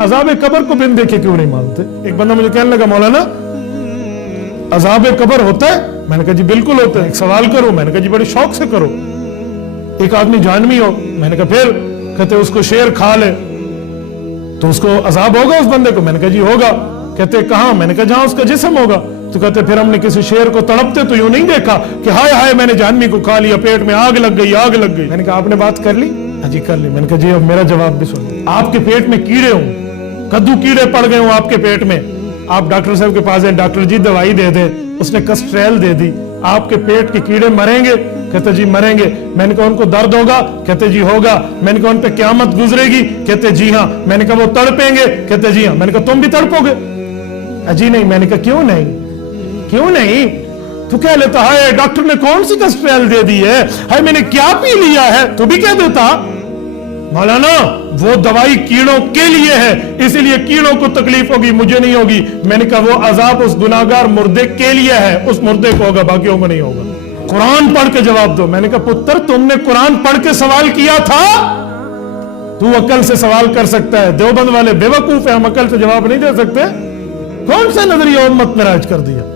अज़ाब कब्र को बिन देखे क्यों नहीं मानते? एक बंदा मुझे कहने लगा, मौलाना अज़ाब कब्र होता है? मैंने कहा जी बिल्कुल होता है। एक सवाल करो? मैंने कहा जी बड़े शौक से करो। एक आदमी जानवी हो? मैंने कहा फिर? कहते उसको शेर खा ले तो उसको अज़ाब होगा उस बंदे को? मैंने कहा जी होगा। कहते कहां? मैंने कहा जहां उसका जिस्म होगा। तो कहते फिर हमने किसी शेर को तड़पते तो यूं नहीं देखा कि हाय हाय मैंने जानवी को खा लिया, पेट में आग लग गई, आग लग गई। मैंने कहा आपने बात कर ली? जी कर ली। मैंने कहा जी अब मेरा जवाब भी सुन। आपके पेट में कीड़े हों, कद्दू कीड़े पड़ गए हों आपके पेट में, आप डॉक्टर साहब के पास हैं, डॉक्टर जी दवाई दे दे, उसने कस्ट्रेल दे दी, आपके पेट के कीड़े मरेंगे? कहते जी मरेंगे। मैंने कहा उनको दर्द होगा? कहते जी होगा। मैंने कहा उन पे क़यामत गुजरेगी? कहते जी हाँ। मैंने कहा वो तड़पेंगे? कहते जी हाँ। मैंने कहा तुम भी तड़पोगे? जी नहीं। मैंने कहा क्यों नहीं? क्यों नहीं? तो कह लेता है डॉक्टर ने कौन सी कस्ट्रेल दे दी है, हाय मैंने क्या पी लिया है, तो भी कह देता मौलाना वो दवाई कीड़ों के लिए है, इसीलिए कीड़ों को तकलीफ होगी, मुझे नहीं होगी। मैंने कहा वो अजाब उस गुनाहगार मुर्दे के लिए है, उस मुर्दे को होगा, बाकियों को नहीं होगा। कुरान पढ़ के जवाब दो। मैंने कहा पुत्र तुमने कुरान पढ़ के सवाल किया था, तू अकल से सवाल कर सकता है। देवबंद वाले बेवकूफ है, हम अकल से जवाब नहीं दे सकते। कौन सा नजरिया उम्मत में राज कर दिया?